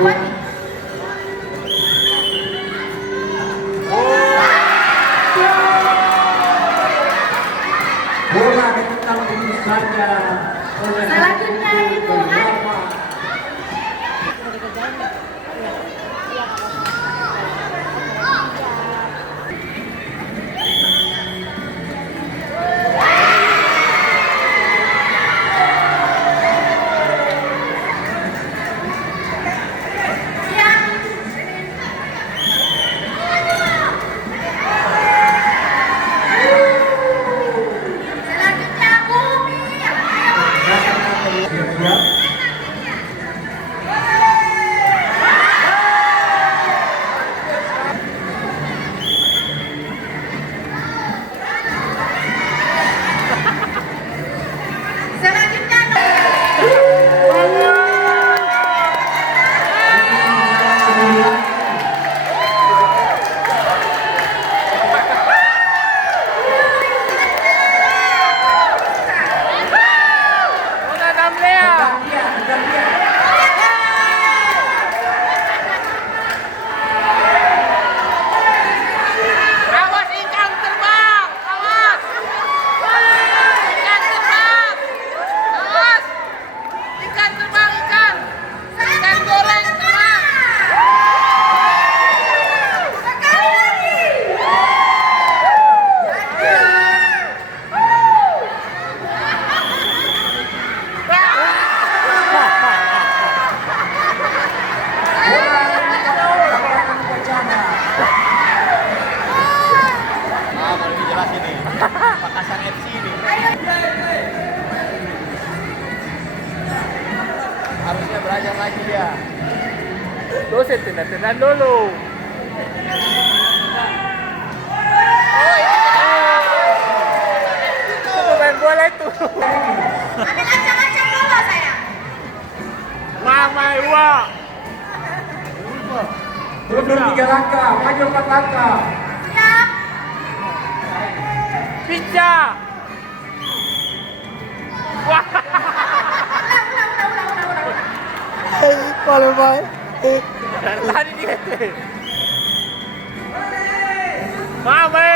kuat nih. Bola ditekan begitu saja oleh Selanjutnya hitungan. Selanjutnya Bumi. siap-siap. Selanjutnya Awas ikan terbang, awas. Ikan terbang. Awas. Ikan terbang, ikan. Ikan goreng terbang. sekali lagi. Kalau dijelasin nih. Makassar FC ini. Harusnya belajar lagi dia. Dosen tenan dulu. Itu main bola itu. Ambil ancang-ancang dulu sayang. Mama Iwa. Mundur 3 langkah, maju 4 langkah. Siap. Pizza. Wah. Ulang. Tadi dia. Mama.